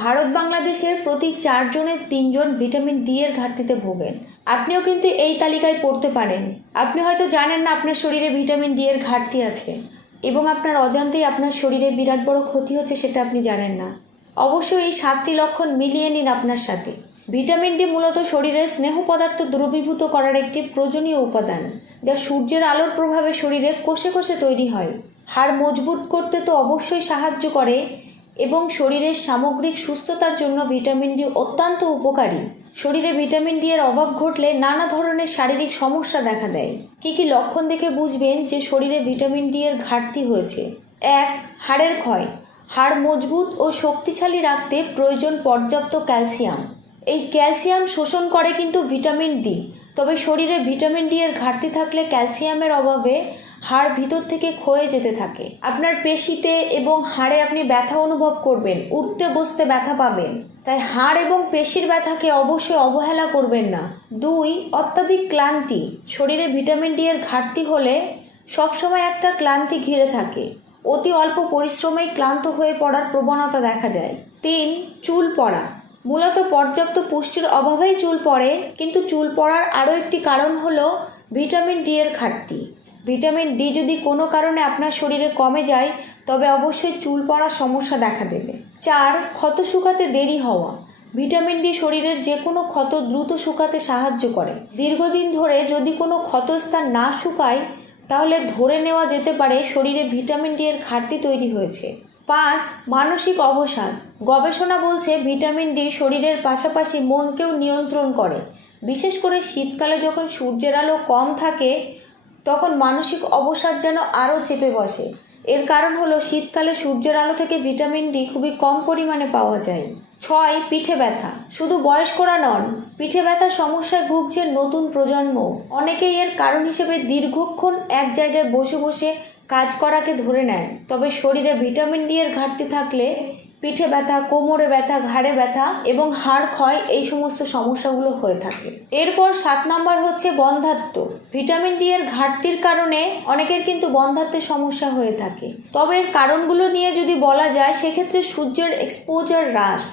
ভারত বাংলাদেশের প্রতি চারজনের তিনজন ভিটামিন ডি এর ঘাটতিতে ভোগেন। আপনিও কিন্তু এই তালিকায় পড়তে পারেন। আপনি হয়তো জানেন না আপনার শরীরে ভিটামিন ডি এর ঘাটতি আছে এবং আপনার অজান্তেই আপনার শরীরে বিরাট বড় ক্ষতি হচ্ছে সেটা আপনি জানেন না। অবশ্যই এই সাতটি লক্ষণ মিলিয়ে নিন আপনার সাথে। ভিটামিন ডি মূলত শরীরের স্নেহ পদার্থ দ্রবীভূত করার একটি প্রয়োজনীয় উপাদান, যা সূর্যের আলোর প্রভাবে শরীরে কোষে কোষে তৈরি হয়। হাড় মজবুত করতে তো অবশ্যই সাহায্য করে এবং শরীরের সামগ্রিক সুস্থতার জন্য ভিটামিন ডি অত্যন্ত উপকারী। শরীরে ভিটামিন ডি এর অভাব ঘটলে নানা ধরনের শারীরিক সমস্যা দেখা দেয়। কি কি লক্ষণ দেখে বুঝবেন যে শরীরে ভিটামিন ডি এর ঘাটতি হয়েছে? এক, হাড়ের ক্ষয়। হাড় মজবুত ও শক্তিশালী রাখতে প্রয়োজন পর্যাপ্ত ক্যালসিয়াম। এই ক্যালসিয়াম শোষণ করে কিন্তু ভিটামিন ডি। তবে শরীরে ভিটামিন ডি এর ঘাটতি থাকলে ক্যালসিয়ামের অভাবে হাড় ভিতর থেকে ক্ষয়ে যেতে থাকে। আপনার পেশিতে এবং হাড়ে আপনি ব্যথা অনুভব করবেন, উঠতে বসতে ব্যথা পাবেন। তাই হাড় এবং পেশির ব্যথাকে অবশ্যই অবহেলা করবেন না। দুই, অত্যাধিক ক্লান্তি। শরীরে ভিটামিন ডি এর ঘাটতি হলে সবসময় একটা ক্লান্তি ঘিরে থাকে। অতি অল্প পরিশ্রমেই ক্লান্ত হয়ে পড়ার প্রবণতা দেখা যায়। তিন, চুল পড়া। মূলত পর্যাপ্ত পুষ্টির অভাবেই চুল পড়ে, কিন্তু চুল পড়ার আরও একটি কারণ হলো ভিটামিন ডি এর ঘাটতি। ভিটামিন ডি যদি কোনো কারণে আপনার শরীরে কমে যায়, তবে অবশ্যই চুল পড়ার সমস্যা দেখা দেবে। চার, ক্ষত শুকাতে দেরি হওয়া। ভিটামিন ডি শরীরের যে কোনো ক্ষত দ্রুত শুকাতে সাহায্য করে। দীর্ঘদিন ধরে যদি কোনো ক্ষতস্থান না শুকায়, তাহলে ধরে নেওয়া যেতে পারে শরীরে ভিটামিন ডি এর ঘাটতি তৈরি হয়েছে। পাঁচ, মানসিক অবসাদ গবেষণা বলছে ভিটামিন ডি শরীরের পাশাপাশি মনকেও নিয়ন্ত্রণ করে। বিশেষ করে শীতকালে যখন সূর্যের আলো কম থাকে, তখন মানসিক অবসাদ যেন আরও চেপে বসে। এর কারণ হলো শীতকালে সূর্যের আলো থেকে ভিটামিন ডি খুবই কম পরিমাণে পাওয়া যায়। ছয়, পিঠে ব্যথা। শুধু বয়স্করা নন, পিঠে ব্যথার সমস্যায় ভুগছে নতুন প্রজন্ম অনেকেই এর কারণ হিসেবে দীর্ঘক্ষণ এক জায়গায় বসে বসে কাজ করাকে ধরে নেন তবে শরীরে ভিটামিন ডি এর ঘাটতি থাকলে পিঠে ব্যথা, কোমরে ব্যথা, ঘাড়ে ব্যথা এবং হাড় ক্ষয় এই সমস্ত সমস্যাগুলো হয়ে থাকে। এরপর সাত নম্বর হচ্ছে বন্ধাত্ম। ভিটামিন ডি এর ঘাটতির কারণে অনেকের কিন্তু বন্ধাত্মের সমস্যা হয়ে থাকে। তবে এর কারণগুলো নিয়ে যদি বলা যায়, সেক্ষেত্রে সূর্যের এক্সপোজার হ্রাস।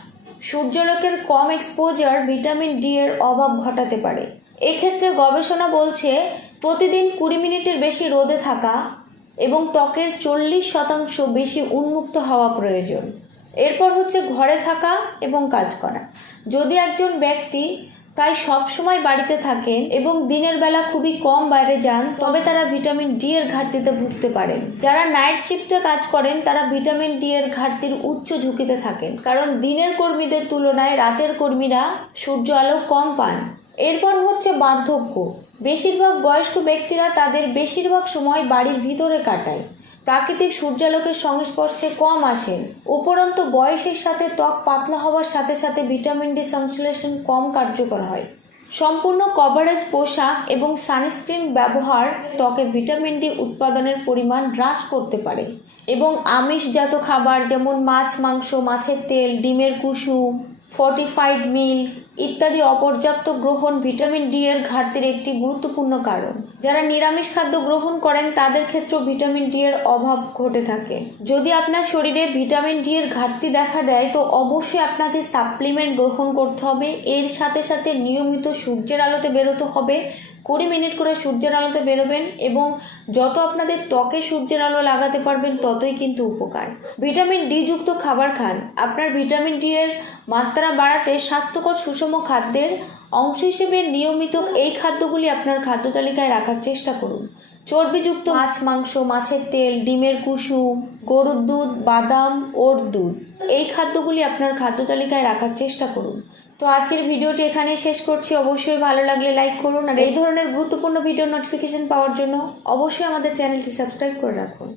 সূর্যলোকের কম এক্সপোজার ভিটামিন ডি এর অভাব ঘটাতে পারে। এক্ষেত্রে গবেষণা বলছে, প্রতিদিন কুড়ি মিনিটের বেশি রোদে থাকা এবং ত্বকের চল্লিশ শতাংশ বেশি উন্মুক্ত হওয়া প্রয়োজন। এরপর হচ্ছে ঘরে থাকা এবং কাজ করা। যদি একজন ব্যক্তি প্রায় সব সময় বাড়িতে থাকেন এবং দিনের বেলা খুবই কম বাইরে যান, তবে তারা ভিটামিন ডি এর ঘাটতিতে ভুগতে পারেন। যারা নাইট শিফটে কাজ করেন, তারা ভিটামিন ডি এর ঘাটতির উচ্চ ঝুঁকিতে থাকেন। কারণ দিনের কর্মীদের তুলনায় রাতের কর্মীরা সূর্য আলো কম পান। এরপর হচ্ছে বার্ধক্য। বেশিরভাগ বয়স্ক ব্যক্তিরা তাদের বেশিরভাগ সময় বাড়ির ভিতরে কাটায়। প্রাকৃতিক সূর্যালোকের সংস্পর্শে কম আসেন। উপরন্ত বয়সের সাথে ত্বক পাতলা হওয়ার সাথে সাথে ভিটামিন ডি সংশ্লেষণ কম কার্যকর হয়। সম্পূর্ণ কভারেজ পোশাক এবং সানস্ক্রিন ব্যবহার ত্বকে ভিটামিন ডি উৎপাদনের পরিমাণ হ্রাস করতে পারে। এবং আমিষজাত খাবার যেমন মাছ, মাংস, মাছের তেল, ডিমের কুসুম ফর্টিফাইড মিল ইত্যাদি অপর্যাপ্ত গ্রহণ ভিটামিন ডি এর ঘাটতির একটি গুরুত্বপূর্ণ কারণ। যারা নিরামিষ খাদ্য গ্রহণ করেন, তাদের ক্ষেত্রে ভিটামিন ডি এর অভাব ঘটে থাকে। যদি আপনার শরীরে ভিটামিন ডি এর ঘাটতি দেখা দেয়, তো অবশ্যই আপনাকে সাপ্লিমেন্ট গ্রহণ করতে হবে। এর সাথে সাথে নিয়মিত সূর্যের আলোতে বেরোতে হবে। কুড়ি মিনিট করে সূর্যের আলোতে বেরোবেন এবং যত আপনাদের ত্বকে সূর্যের আলো লাগাতে পারবেন ততই কিন্তু উপকার। ভিটামিন ডি যুক্ত খাবার খান। আপনার ভিটামিন ডি এর মাত্রা বাড়াতে স্বাস্থ্যকর সুষম খাদ্যের অংশ হিসেবে নিয়মিত এই খাদ্যগুলি আপনার খাদ্য তালিকায় রাখার চেষ্টা করুন। চর্বিযুক্ত মাছ, মাংস, মাছের তেল, ডিমের কুসুম, গরুর দুধ, বাদাম, ওর দুধ, এই খাদ্যগুলি আপনার খাদ্য তালিকায় রাখার চেষ্টা করুন। তো আজকের ভিডিওটি এখানে শেষ করছি। অবশ্যই ভালো লাগলে লাইক করুন। আর এই ধরনের গুরুত্বপূর্ণ ভিডিও নোটিফিকেশন পাওয়ার জন্য অবশ্যই আমাদের চ্যানেলটি সাবস্ক্রাইব করে রাখুন।